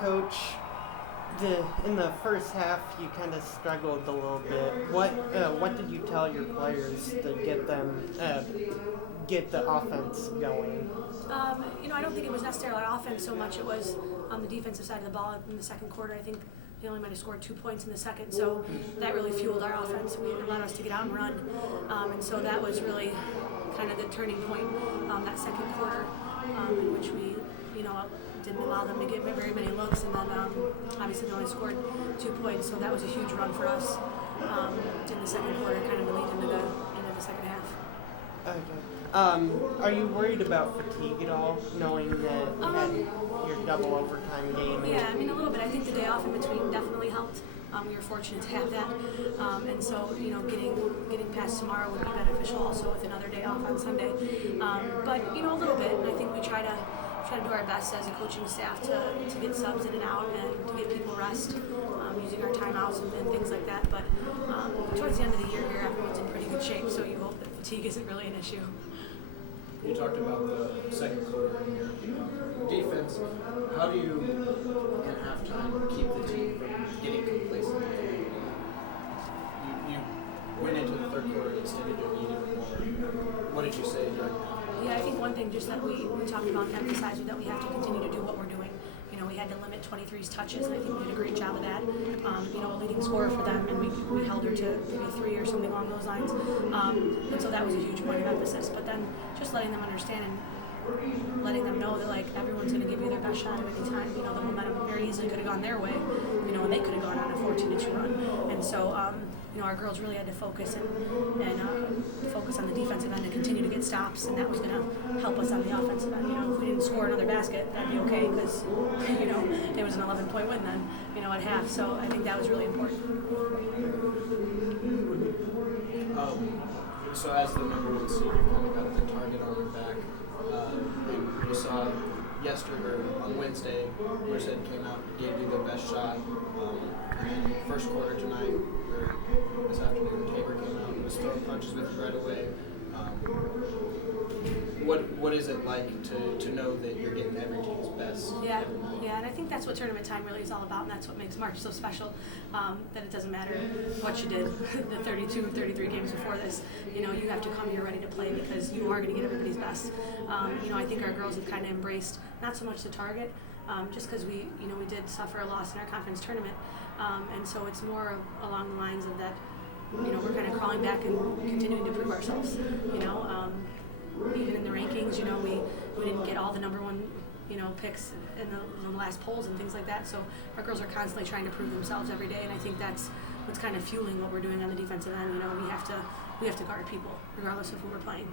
Coach, in the first half, you kind of struggled a little bit. What did you tell your players to get them get the offense going? I don't think it was necessarily our offense so much. It was on the defensive side of the ball in the second quarter. I think they only might have scored 2 points in the second, so that really fueled our offense. It allowed us to get out and run, and so that was really kind of the turning point that second quarter, in which we, didn't allow them to get very many looks, and then obviously they only scored 2 points, so that was a huge run for us in the second quarter, kind of the lead into the second half. Okay. Are you worried about fatigue at all, knowing that you had your double overtime game? Yeah, a little bit. I think the day off in between definitely helped. We were fortunate to have that, and so getting past tomorrow would be beneficial also with another day off on Sunday. But a little bit, and I think we try to do our best as a coaching staff to get subs in and out and to get people rest, using our timeouts and things like that. But towards the end of the year here, everyone's in pretty good shape, so you hope that fatigue isn't really an issue. You talked about the second quarter in your defense. How do you, in halftime, keep the team from getting complacent? You went into the third quarter and stated you needed more. What did you say during that? Yeah, I think one thing just that we talked about and emphasized was that we have to continue to do what we're doing. We had to limit 23's touches, and I think we did a great job of that. A leading scorer for them, and we held her to maybe 3 or something along those lines. And so that was a huge point of emphasis. But then just letting them understand and letting them know that everyone's going to give you their best shot at any time. The momentum very easily could have gone their way, and they could have gone on a 14-2 run. And so our girls really had to focus and focus on the defensive end and continue to get stops, and that was going to help us on the offensive end. If we didn't score another basket, that'd be okay because it was an 11-point win then, at half. So I think that was really important. So as the number one seed, you kind of got the target on your back. And you saw yesterday or on Wednesday, Merced came out and gave you the best shot. And first quarter tonight, or this afternoon, Tabor came out and was throwing punches with you right away. What is it like to know that you're getting every team's best? Yeah, and I think that's what tournament time really is all about, and that's what makes March so special, that it doesn't matter what you did the 32, 33 games before this. You have to come here ready to play because you are going to get everybody's best. I think our girls have kind of embraced not so much the target, just because we did suffer a loss in our conference tournament, and so it's more along the lines of that, we're kind of crawling back and continuing to prove ourselves, even in the rankings, we didn't get all the number one, picks in the last polls and things like that. So our girls are constantly trying to prove themselves every day, and I think that's what's kind of fueling what we're doing on the defensive end. We have to guard people regardless of who we're playing.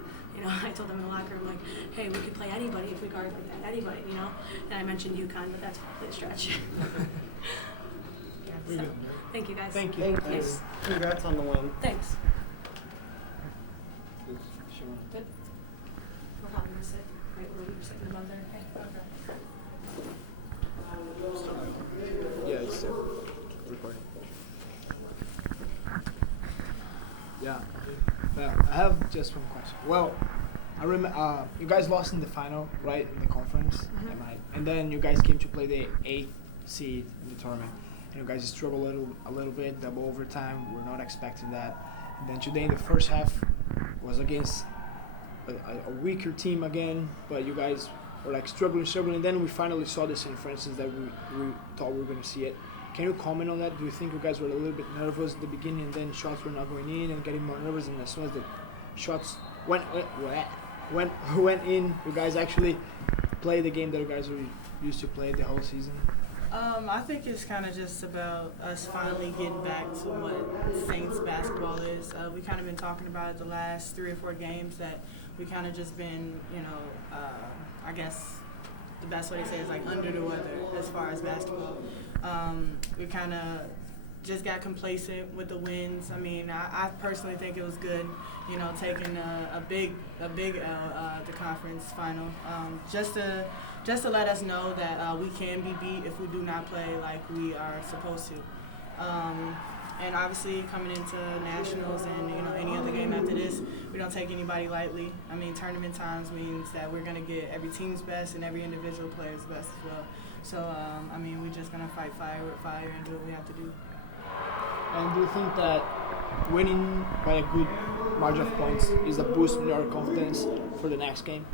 I told them in the locker room, hey, we could play anybody if we guard like that, anybody, And I mentioned UConn, but that's probably a stretch. So, thank you guys. Thank you. Yes. Congrats on the win. Thanks. Good. We're probably going to sit right where we were sitting above there. Okay. Yeah, it's recording. Yeah. I have just one question. Well, I remember you guys lost in the final, right, in the conference, and then you guys came to play the 8th seed in the tournament. And you guys struggled a little bit, double overtime. We're not expecting that. And then today in the first half was against a weaker team again, but you guys were struggling. And then we finally saw the St. Francis that we thought we were going to see it. Can you comment on that? Do you think you guys were a little bit nervous at the beginning, and then shots were not going in, and getting more nervous, and as soon as the shots went in, you guys actually played the game that you guys were used to play the whole season? I think it's kind of just about us finally getting back to what Saints basketball is. We kind of been talking about it the last 3 or 4 games that we kind of just been, I guess the best way to say it is under the weather as far as basketball. We kind of just got complacent with the wins. I personally think it was good, taking a big L the conference final, just to let us know that we can be beat if we do not play like we are supposed to. And obviously coming into nationals and any other game after this, we don't take anybody lightly. I mean, tournament times means that we're gonna get every team's best and every individual player's best as well. So I mean, we're just gonna fight fire with fire and do what we have to do. And do you think that winning by a good margin of points is a boost in your confidence for the next game?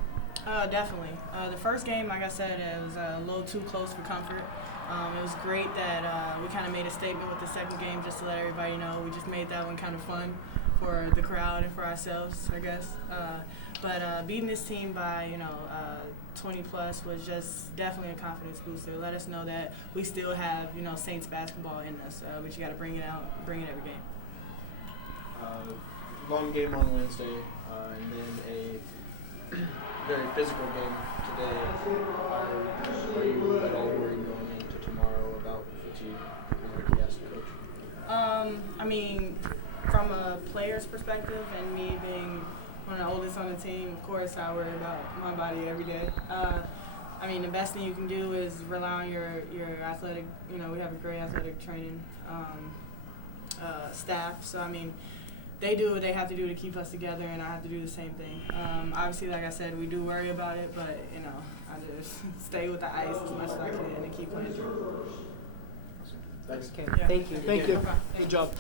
Definitely. The first game, like I said, it was a little too close for comfort. It was great that we kind of made a statement with the second game just to let everybody know. We just made that one kind of fun for the crowd and for ourselves, I guess. But beating this team by 20 plus was just definitely a confidence booster. Let us know that we still have Saints basketball in us, but you got to bring it out, bring it every game. Long game on Wednesday, and then a very physical game today. Are you at all worried going into tomorrow about fatigue? Like he asked the coach. I mean, from a player's perspective and me being one of the oldest on the team, of course I worry about my body every day. I mean, the best thing you can do is rely on your athletic, we have a great athletic training staff. So, I mean, they do what they have to do to keep us together, and I have to do the same thing. Obviously, like I said, we do worry about it, but, I just stay with the ice as much as I can and keep playing through. Thanks. Okay, Yeah. thank you. Thank you. Okay. Good job.